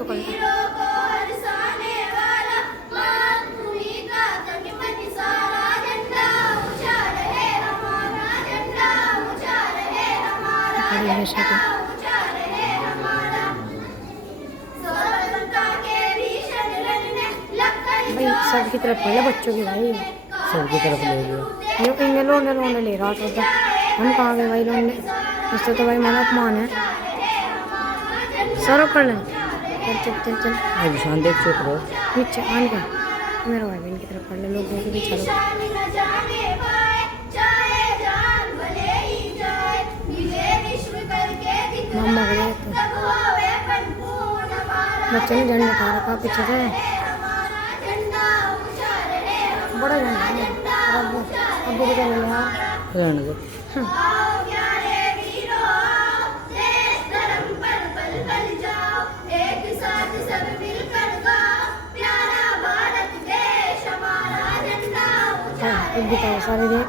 तो कर भाई सबकी तरफ पहले बच्चों की भाई सबकी तरफ ले लिया। ये कहीं लोंडे लोंडे ले रहा था हम कहाँ गए भाई लोंडे इससे तो भाई मना अपमान है सर कर लें चल चल चल चल अब शान देख चुप रहो। नीचे आन का मेरा भाई बहन की तरफ पढ़ ले लोगों के भी चलो मम्मा को तो बच्चे ने झंडा उठा रखा पीछे से बड़ा झंडा है अब्बू को चले लिया रहने दो। सारे देख